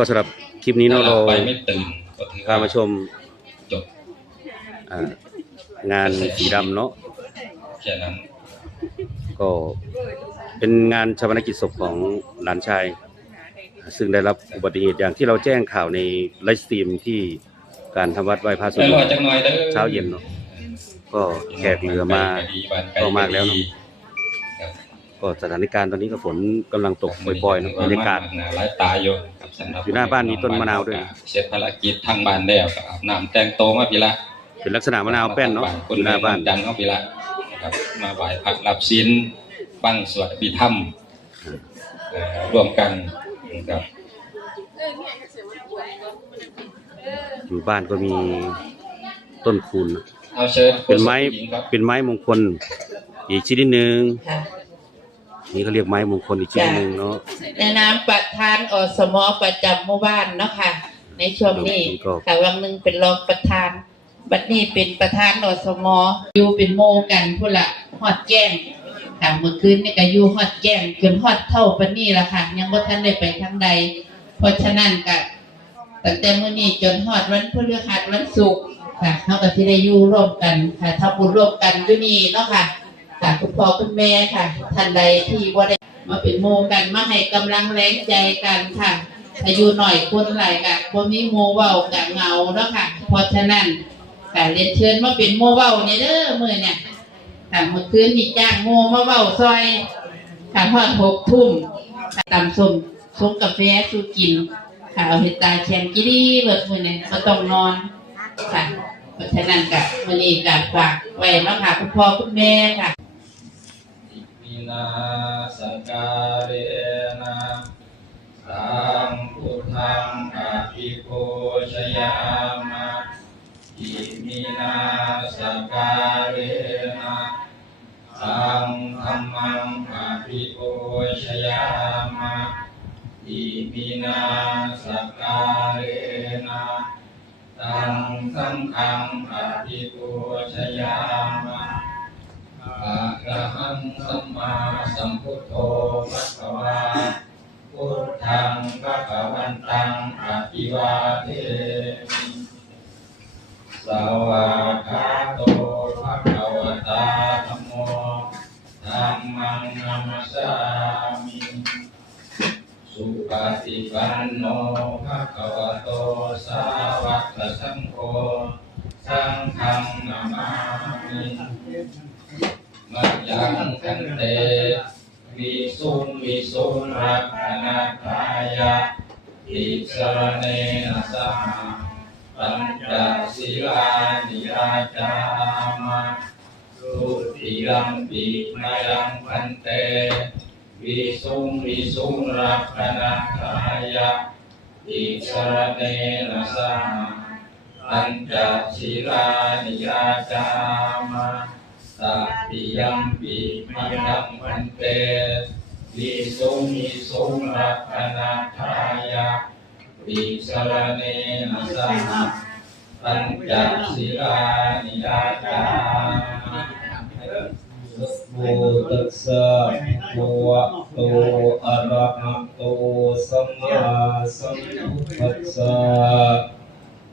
ก็สำหรับคลิปนี้เนาะเราไปไม่ตื่นก็ถือพามาชมจบอ่างานสีดำเนาะแค่นั้นก็เป็นงานชาปนกิจศพของหลานชาย ซึ่งได้รับอุบัติเหตุอย่างที่เราแจ้งข่าวในไลฟ์สตรีมที่การทำวัดไหว้พระสุไปดรอจังหน่อยเด้อเช้าเย็นเนาะก็แขกเรือมาก็มากแล้วเนอะครับก็สถานการณ์ตอนนี้ก็ฝนกำลังตกปล่อยๆเนาะบรรยากาศ หนาหลายตาอยู่ครับ สำรับอยู่หน้าบ้านมีต้นมะนาวด้วย เสร็จภารกิจทางบ้านแล้วก็อาบน้ำแต่งโตวมาพี่ละเป็นลักษณะมะนาวแป้นเนาะคอนยู่หน้าบ้านดังเข้าพี่ละครับมาไหว้พระรับศีลบังสวดอภิธรรมเอ่อร่วมกันครับ อยู่บ้านก็มีต้นคูณเนอะเอาเชิญเป็นไม้ผู้หญิงครับ เป็นไม้มงคล อีกชนิดหนึ่ง ค่ะ นี่เขาเรียกไม้มงคลอีกชนิดหนึ่งเนาะในนามประธานอสมประจำหมู่บ้านเนาะค่ะ ในช่วงนี้ก็ค่ะวันหนึ่งเป็นรองประธาน บัดนี้เป็นประธานอสมอยู่เป็นโมกันพุ่นละฮอดแจ้งค่ะเมื่อคืนนี่ก็อยู่ฮอดแจ้งจนฮอดเท่าปานนี้ละค่ะ ยังบ่ทันได้ไปทางใด เพราะฉะนั้นก็ตั้งแต่มื้อนี้จนฮอดวันพฤหัสวันศุกร์ค่ะเฮาก็สิได้อยู่ร่วมกันค่ะทำบุญร่วมกันอยู่นี่เนาะค่ะ ค่ะคุณพ่อคุณแม่ค่ะท่านใดที่บ่าได้มาเป็นโมกันมาให้กำลังแรงใจกันค่ะอายุหน่อยคนหลายกะบ่มีโมเว้ากะเงาเนาะค่ะ เพราะฉะนั้นค่เรียนเชิญมาเป็นโมเว้าในเด้อมื้อเนี่ยค่ะเมื่อคืนมีจ้างโมมาเว้าซอยค่ะทอดหกทุ่มตำส้มชงกาแฟสูกินค่ะเอาเห็ดตาแชงกิรีเบิดมื้อนี้บ่ต้องนอนค่ะเพราะฉะนั้นกะมื้อนี้กะฝากไว้เนาะค่ะคุณพ่อคุณแม่ค่ะ นาสการเรนะสังพุทธังอภิโภชยามะอิมินาสการเรนะสังธรรมังอภิโภชยามะอิมินาสการเรนะสังสังฆังอภิโภชยามะ อะระหังสัมมาสัมพุทโธภะคะวาพุทธังภะคะวันตังอะภิวาเทมิสวากขาโตภะคะวะตาธัมโมธัมมังนัมสสามิสุปฏิปันโนภะคะวะโตสาวกสังโฆสังฆังนามามิ มัจยังกันเตวิสุงวิสุงรักขณาทายะอิสรเนนะสหปัญจศีลานิยาจามะสุติยัมปิมายังพันเตวิสุงวิสุงรักขณาทายะอิสรเนนะสหปัญจศีลานิยาจามะ สัพพิยัมปิมายังวันเตวิสุงวิสุงรักขณาทายะวิสรเนนะสหปัญจศีลานิยาจามะโมตัสสะภะคะวะโตอะระหะโตสัมมาสัมพุทธัสสะ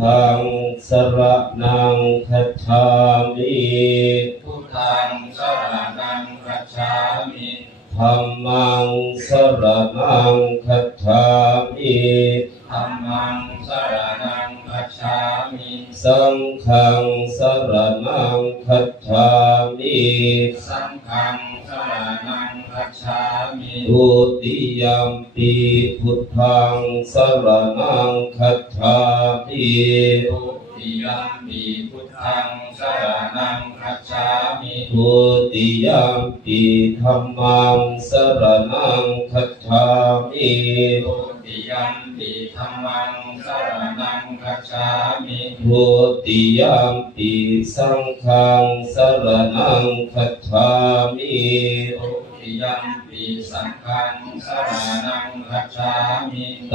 ธังสรนังคัจฉามิพุทธังสรณังคัจฉามิธัมมังสรนังคัจฉามิธัมมังสรณังคัจฉามิสังฆังสรนังคัจฉามิสังฆังสรณังคัจฉามิตทุติยมปีพุทธังสรนังคัจ ฉามิทุติยมปีพุทธังสรณังคัจฉามิทุติยมปีธัมมังสรนังคัจฉามิทุติยมปีธัมมังสรณังคัจฉามิทุติยมปีสังฆังสรนังคัจฉามิทุติยมปีสังฆังสรณังคัจฉามิต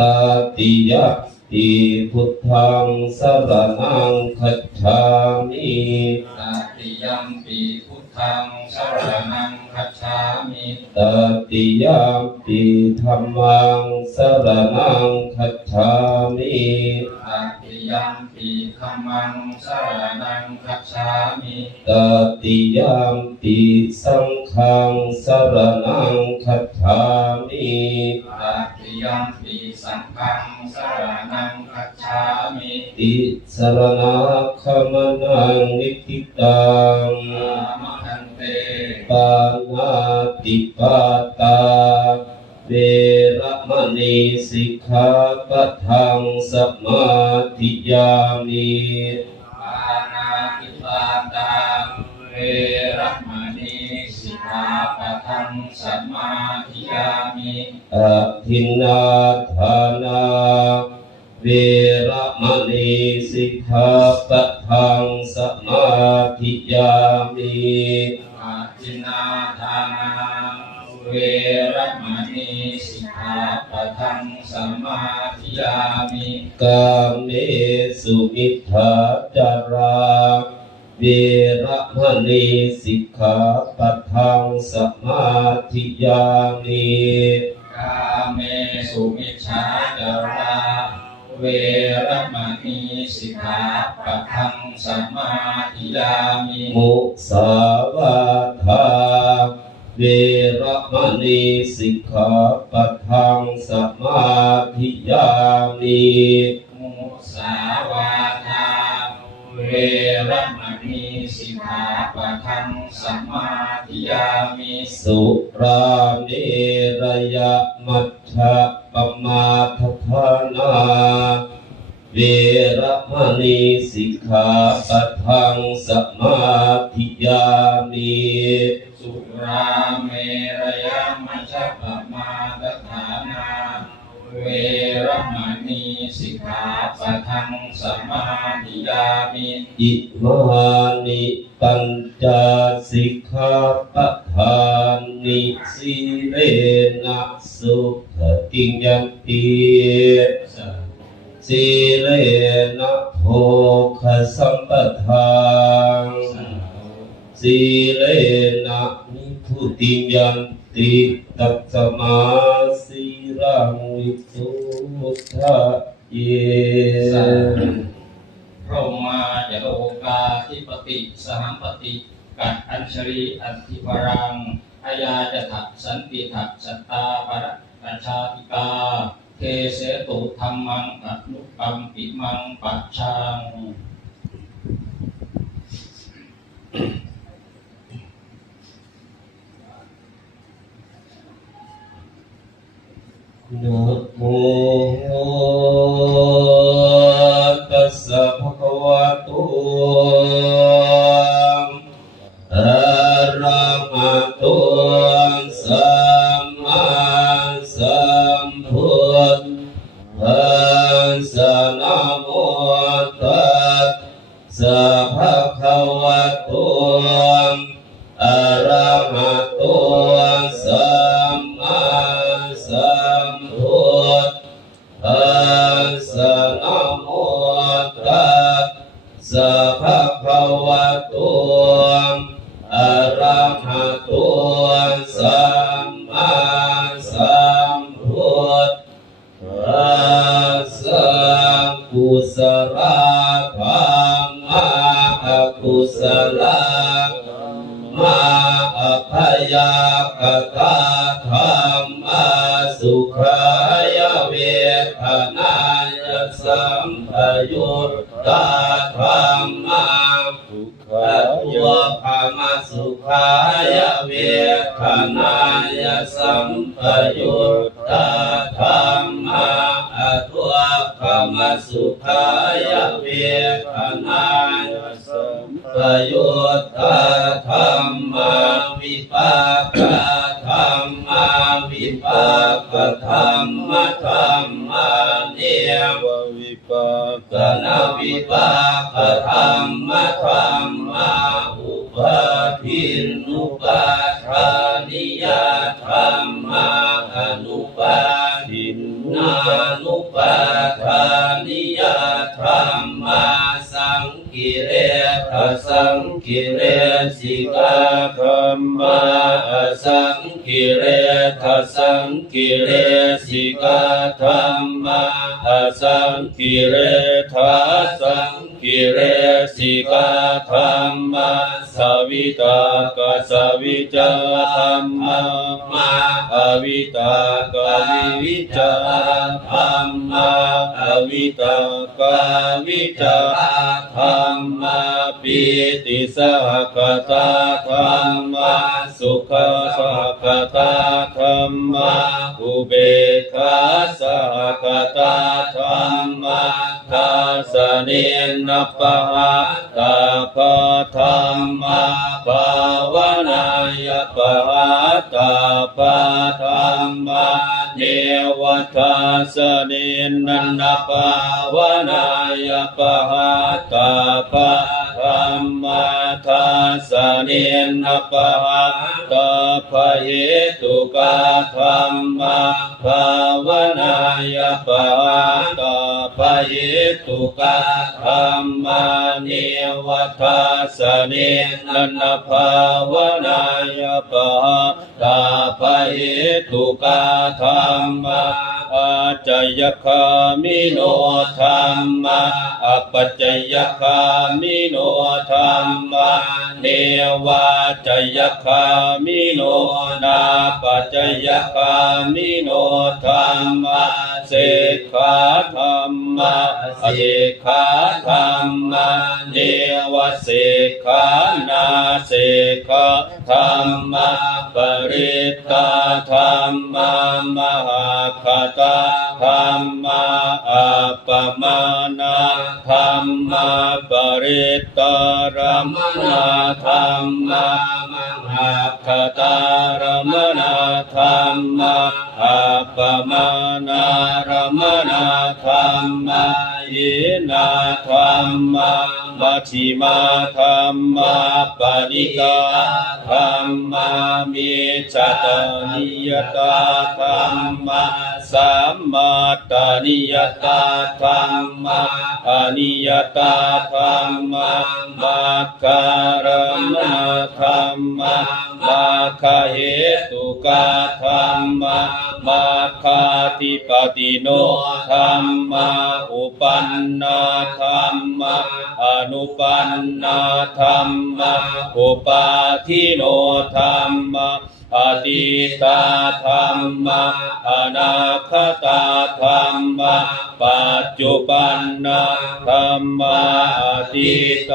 ติยม ปีพุทธังสรนังคัจฉามิตติยมปีพุทธังสรณังคัจฉามิตติยมปีธัมมังสรนังคัจฉามิตติ ยมปีธัมมังสรณังคัจฉามิตติยมปีสังฆังสรนังคัจฉามิตติยมปีสังฆังสรณังคัจฉามิติสรณะขมนังนิพิตังอามหันเตปานาติปาตาเว ระมณีสิกขาปะทังสมาธิยามิปานาติปาตาเวระมณีสิกขาปะทังสมาธิยามิอทินนาทานาเวระมณีสิกขาปะทังสมาธิยามิอาทินนาทานาเวร มณีสิกขาปะทังสมาธิยามิกาเมสุมิทธาจาราเวระมณีสิกขาปะทังสมาธิยามิกาเมสุมิชาจาราเวรมณีสิกขาปะทังสมาธิยามิมุสาวาทาเวระ มณีสิกขาปะทังสมาธิยามิมุสาวาทาเวรมณีสิกขาปะทังสมาธิยามิสุราเมรยมัชฌะปมาทฐานาเวระมณีสิกขาปะทังสมาธิยามิสุ ราเมรยมัชฌปมาทฐานาเวรมณีสิกขาปะทังสมาธิยามิอิมานิปัญจสิกขาปะทานิสีเลนะสุขติยันติสีเลนะโภคสัมปทานสีเลนะ ตุติยันติตัสสมาสีรังวิทุทะเยพรหมาจโลกาธิปติสหัมปติกัดอัญชรีอันธิวรังอายาจะถะสันติถะสัตตาปรประชาติกาเทเสตุธรรมังอนุปัมปิมังปัจชัง Thank you. นะโม กุศลมาอภยา ปาทานิยธรรมานุปาทินานุปาทานิยธรรมาสังกิเลสสังกิเลสิกาธรรมาสังกิเลสสังกิเลสิกาธรรมาสังกิเลสสังกิเลสิกาธรรมาสวิตาก สวิจธรรมมาอวิตากวิวิจธรรมาอวิตากวิจธรรมาปิติสหกตาธรรมาสุขสหกตาธรรมาอุเบกขาสหกตาธรรมาคาสเนนปะหะตาภะธรรมาภา วทัสเนนันปะวนายปะหะตาภะธรรมทัสเนนปะหะตาภะเหตุกาธรรมภาวนายปะหะตาภะเหตุกาธรรมาเนวทัสเนนันภาวนายปะหะตาภะเหตุกาธรรมา จยคามิโนธรรมะอปัจจยคามิโนธรรมะเนวาจยคามิโนนาปัจจยคามิโนธรรมะ สกขาธรรมะเสกขาธรรมะเนวเสกขานาเสกขาธรรมะปริตตาธรรมะมหาคตาธรรมะอัปปมานาธรรมะปริตตารมนาธรรมะม คตารมนาธรรมะอัปปมานารมนาธรรมะ เยนาธรรมะมัชฌิมาธรรมะปณิกาธรรมะมิจตานิยตาธรรมะสัมมาตานิยตาธรรมะอนิยตาธรรมะมัคการมนาธรรมะ มาคาเหตุกาธรรมะมาคคาติปติโนธรรมะอุปันนาธรรมะอนุปันนาธรรมะอุปาทิโนธรรมะ อดีตธรรมะอนาคตาธรรมะปัจจุบันนาธรรมะอดีต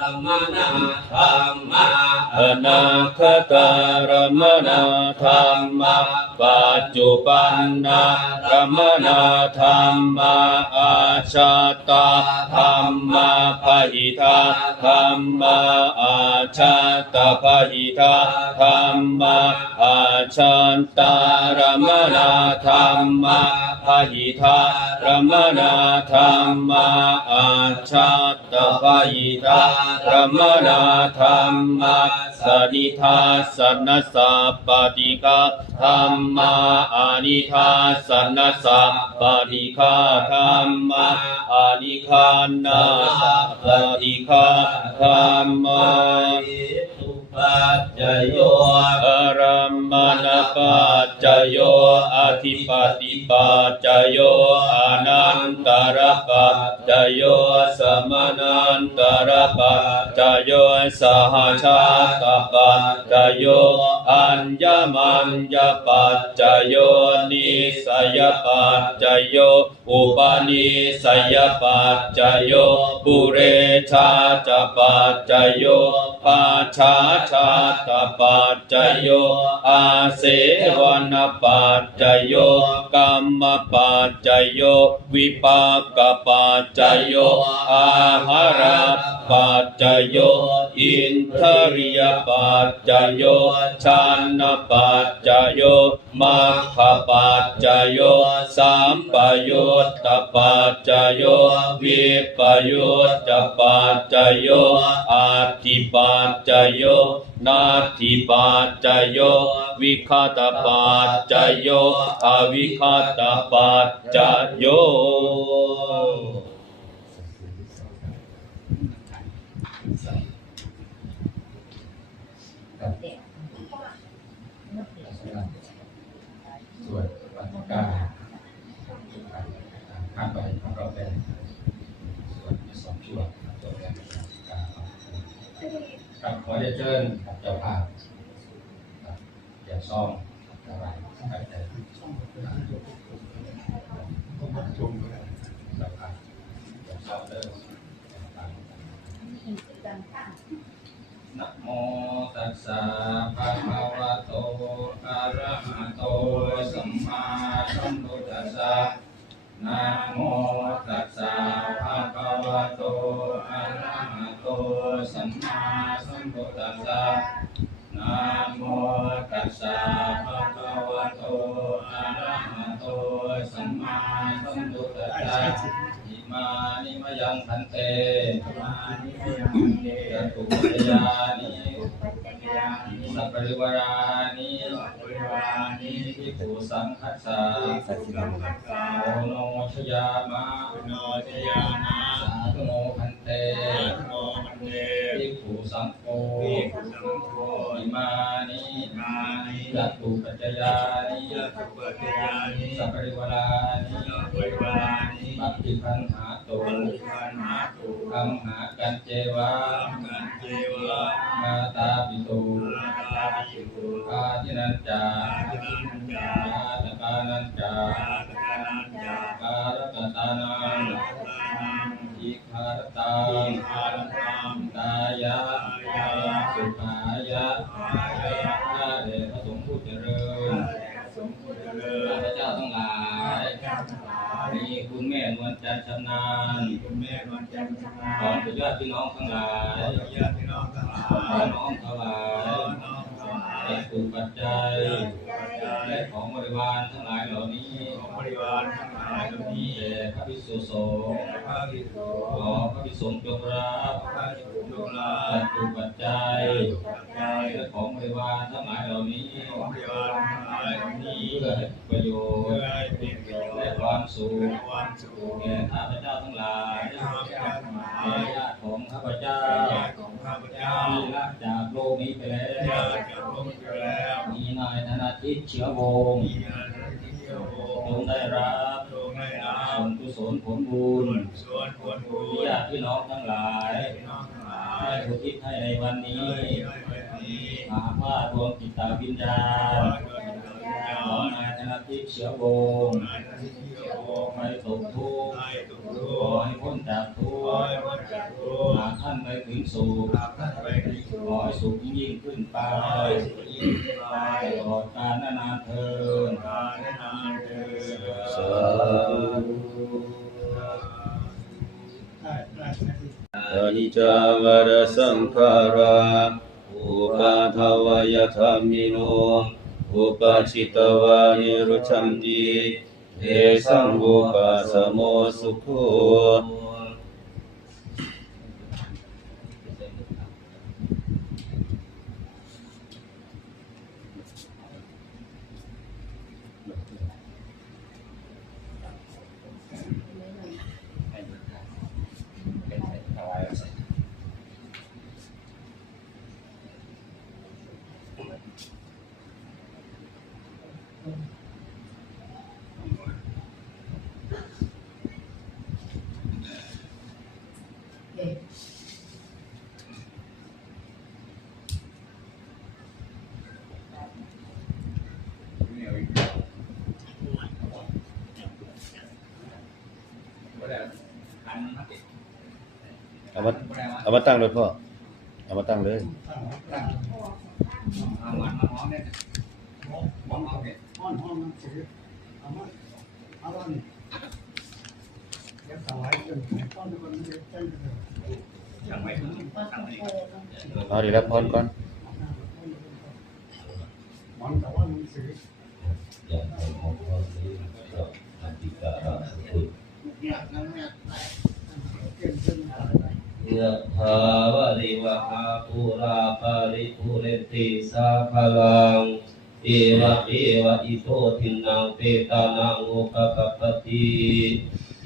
ธรรมนาธรรมะอนาคตารมนาธรรมะ ปัจจุบันนารรมนาธรรมะอาชาตาธรรมะพหิทาธรรมะอาชาตาพหิทาธรรมะอาชันตารมนาธรรมะพหิทารมนาธรรมะอาชาตาพหิทารมนาธรรมะสนิทาสนสัพปติกาธรรมมาอนิทาสนสัพปติกาธรรมาอนิคานาสัพปติกาธรรมาตุปัจจโยอารัมมณปัจจโยอธิปติปัจจโยอนันตรปัจจโยสมนันตรปัจจโยสหชาตปัจจโย อัญญมัญญปัจจโยนิสยปัจจโยอุปาณิสยปัจจโยปุเรชาจปัจจโยปัจฉาชาตปัจจโยอาเสวนปัจจโยกรรมปัจจโยวิปากปัจจโยอาหารปัจจโยอินทริยปัจจโยชานปัจจโยมัคคปัจจโยสัมปยุตตปัจจโยวิปยุตตปัจจโยอาทิปัจจโยนาทิปัจจโยวิคาตปัจจโยอวิคาตปัจจโยส่วนวันที่เก้าข้ามไปของเราเป็นส่วนที่สองช่วงจบแล้วครับขอเรียนเชิญครับเจ้าภาพครับอย่าซ่อมอะไรครับแต่เจ้าภาพอย่าซ่อมเด้อนะโมตัสสะภะคะวะโตอะระหะโตสัมมา นะโมตัสสะภะคะวะโตอะระหะโตสัมมาสัมพุทธัสสะนะโมตัสสะภะคะวะโตอะระหะโตสัมมาสัมพุทธัสสะอิมานิมะยังพันเตจตุปัจจยานิสัพปริวารานิ ภิกขุสังคัสสะโอโนชยามะสาธุโนพันเตภิกขุสังโฆอิมานิจตุปัจจย พี่น้องทั้งหลายพี่น้องทั้งหลายและปู่ปัจจัยและของบริวารทั้งหลายเหล่านี้ของบริวารทั้งหลายเหล่านี้แด่พระพิกษุสงฆ์พระภิกษุขอพระพิกสงฆ์จงรับพระภิกษุจงรับสู่ปัจจัยและของบริวารทั้งหลายเหล่านี้ของบริวารทั้งหลายเหล่านี้เพื่อประโยชน์และความสุขแก่ข้าพเจ้าทั้งหลายแก่ข้าเจ้าทั้งหลาย ญาติของข้าพเจ้าที่ละจากโลกนี้ไปแล้ว มีนายธนาทิตเชื้อวงศ์จงได้รับส่วนกุศลผลบุญที่ญาติพี่น้องทั้งหลายได้อุทิศให้ในวันนี้อาภาพรวมจิตตาวิญญาณ นายธนาทิตเชื้อวงไม่ตกทุกข์ขอให้พ้นจากทุกข์หากท่านไปถึงสุขขอให้สุขยิ่งยิ่งขึ้นไปตลอดกาลนานเทินสาธุอนิจจาวรสังขาราอุปาทวายธรรมิโน อุปาชิตวานิรุชันติเอสังอุปาสโมสุโข ข เอามา เอามาตั้งเลยพ่อ เอามาตั้งเลยเอามันมาหอมเนี่ยหอมหอเนี่ยห้องห้องหนังสือเอามาเอาวันเดี๋ยวถวายเงินต้นคนเดีย ยะถาวะริวหาปุราปาริปุเรติสาคลังเอวะเอวะอิโตทินังเปตานังโอปะปะปะติ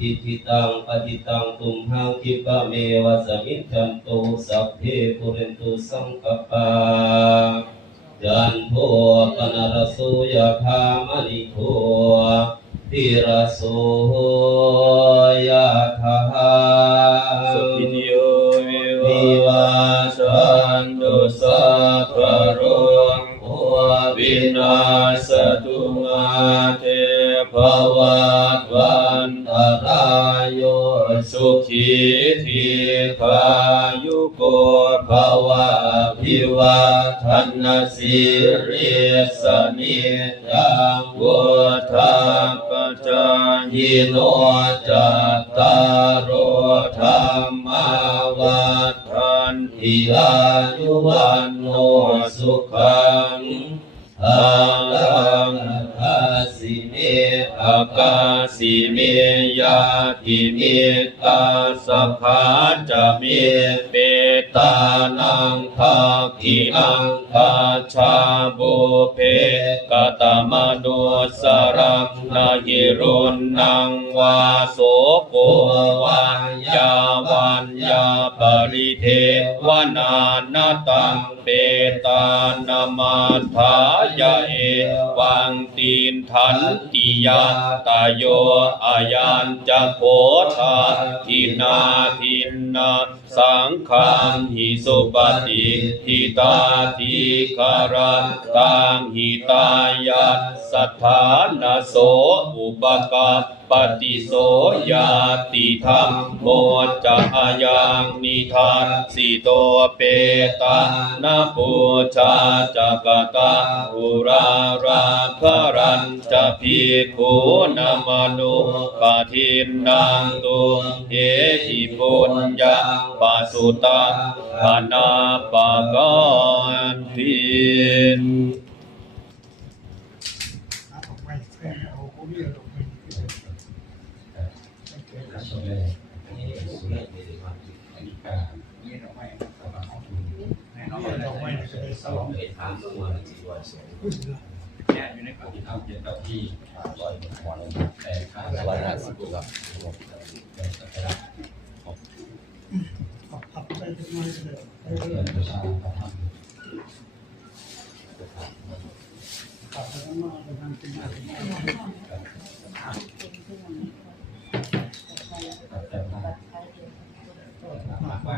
อิทิตังปฏิตังตุมหังคิปะเมวะสมิจจันโตสัพเพปุเรนตุสังกปายันโทปนรสโสยะธามณิโทติรสโสยะธาสุขิโย วิวาสันตุสัพพะโรโอวินาศ คาชาบุเพกตมโนสรังนาหิรุนนังวาโสโกวันยาวันยาปริเทวนานาตัง เปตานามาทายาเอวังตีนทันติยาตาโยอายันจะโพธาทินาทินนาสังฆังหิสุปฏิทิตาทิคารันตังหิตายัสสัทธานโสอุปกาปฏิโสยาติธรรมโมจะอายังนิทานสิโตเปตานาปูชาจักตาอุราราภรันจะพิคูนามานุปทินนางตุเอหิปุญญาปสุตาปนาปะกันทิน หาออกไปแค่เอาคนนี้ลงไป ช่วยอันนี้การ นี่ดอกไม้ สำหรับของคุณ แน่นอน เอาไว้จะได้ สองเอ็ดทางตัวจีวรเสียงแก่อยู่ในกล่องที่ทำเกี่ยวกับที่ร้อยหัวลงแต่ค่าร้อยห้าสิบครับเป็นสักการะขับไปทำไมเลยไปเลเพื่อยนประชาชนทำขับไปมาไปทางที่มาที่มา แต่ละ มากกว่า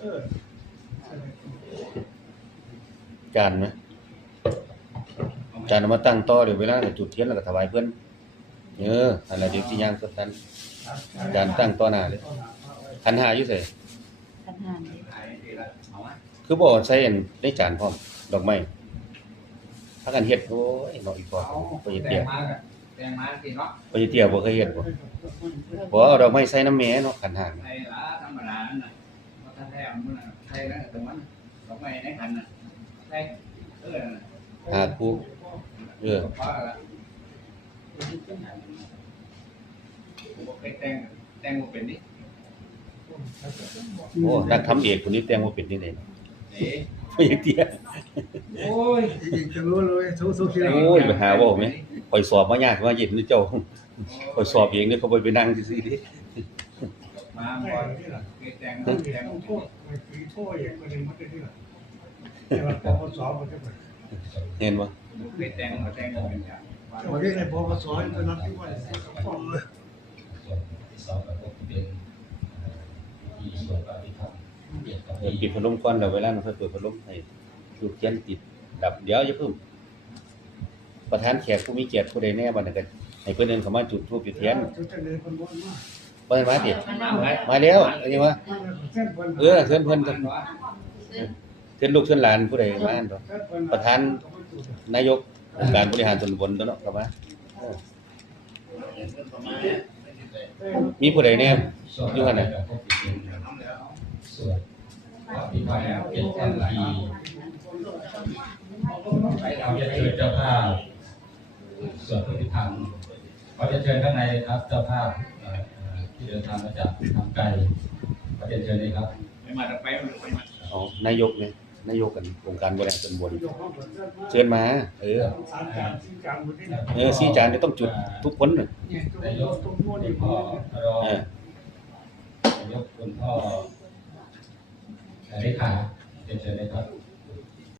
เออ จานไหมจานเอามาตั้งต่อเดี๋ยวเวลาก็จุดเทียนแล้วก็ถวายเพื่อนเอออะไรเดี๋ยวที่ย่างสดนั้นจานตั้งต่อหน้าเลยขันหาอยู่ไสขันหานขายดีละเอาวะคือบ่ใช้อันในจานพร้อมดอกไม้ถ้ากันเฮ็ดโอ้ยเนาะอีกพอเอาบ่สิแตเตี้ยงมากันแตงมาสิเนาะบ่สิเตี้ยบ่เคยเฮ็ดบ่บ่เอาดอกไม้ใส่น้ำแม่เนาะขันหาไอ้ละธรรมดานั่นน่ะว่าถ้าแท้มันน่ะใช่แล้วแต่มันดอกไม้ในขันน่ะใช่เออ หากูเออโอ้นักทำเอกคนนี้แต่งบ่าเป็นนี่เด้เอ๊ะบ่สิเตี้ยโอ้ยจะรู้เลยทุกทุกทีโอ้ยไปหาว้าแม่ข่อยสอบมายากว่าเย็นนี่เจ้าข่อยสอบเองเนี่ยเขาบ่ไปนั่งซื่อๆดิมาบ่อยให้แตงแตงโทษปีโทษอย่างประเด็นมันเป็นที่ไหน แต่ว่าปปสมันไปเห็นบ่ให้แตงมาแตงบ่เป็นอย่างวันนี้ในปปสจะนัดที่ว่าฟ้องเลยส่วนที่สองก็เป็นที่ส่วนปฏิธรรมเกี่ยวเออปิดพัดลมก่อนแล้วเวลามันค่อยเปิดพัดลมให้ลูกเขียนติด ดับเดี๋ยวอย่าเพิ่มประธานแขกผู้มีเกียรติผู้ใดแน่บัดนั้นให้เพิ่นเดินเข้ามาจุดธูปจุดเทียนจะจะเดินคนบ้านมากปมาติมาแล้วอันนี้ว่าเส้นเพิ่นเออเช่นลูกเชิญหลานผู้ใดมาอันบ่ประธานนายกองค์การบริหารส่วนตำบลตัวเนาะกลับมามีผู้ใดเนี่ยอยู่หั่นน่ะส่วนที่ไปเป็นแท่นที่เราจะเชิญเจ้าภาพส่วนพระพิธรรมขอจะเชิญข้างในครับเจ้าภาพเอ่อเอ่อที่เดินทางมาจากทางไกลขอจะเชิญเลยครับอ๋อนายกเนี่ย นายกกันองค์การบริหารส่วนตำบลเชิญมา เออสามจานสี่จานหมดนี่เออสีจานเนี่ยต้องจุดทุกคนน่ะเนี่ยนายกตรงคุโน้นณนี่พ่อรองเออนายกคุณพ่อเลขาเชิญเลยครับ